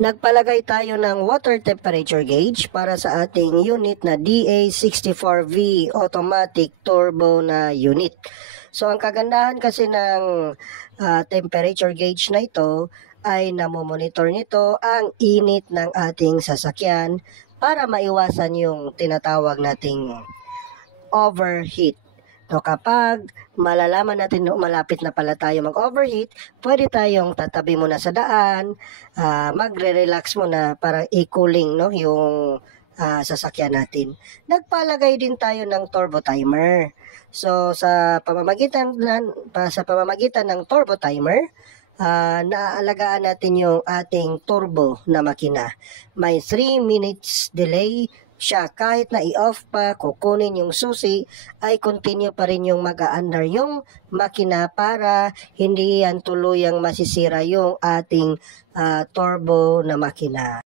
Nagpalagay tayo ng water temperature gauge para sa ating unit na DA64V automatic turbo na unit. So ang kagandahan kasi ng temperature gauge na ito ay namomonitor nito ang init ng ating sasakyan para maiwasan yung tinatawag nating overheat. So kapag malalaman natin na malapit na pala tayo mag-overheat, pwede tayong tatabi muna sa daan, magre-relax muna para i-cooling yung sasakyan natin. Nagpalagay din tayo ng turbo timer. So sa pamamagitan ng turbo timer, naaalagaan natin yung ating turbo na makina. May 3 minutes delay siya, kahit na i-off pa, kukunin yung susi, ay continue pa rin yung mag-a-under yung makina para hindi yan tuluyang masisira yung ating turbo na makina.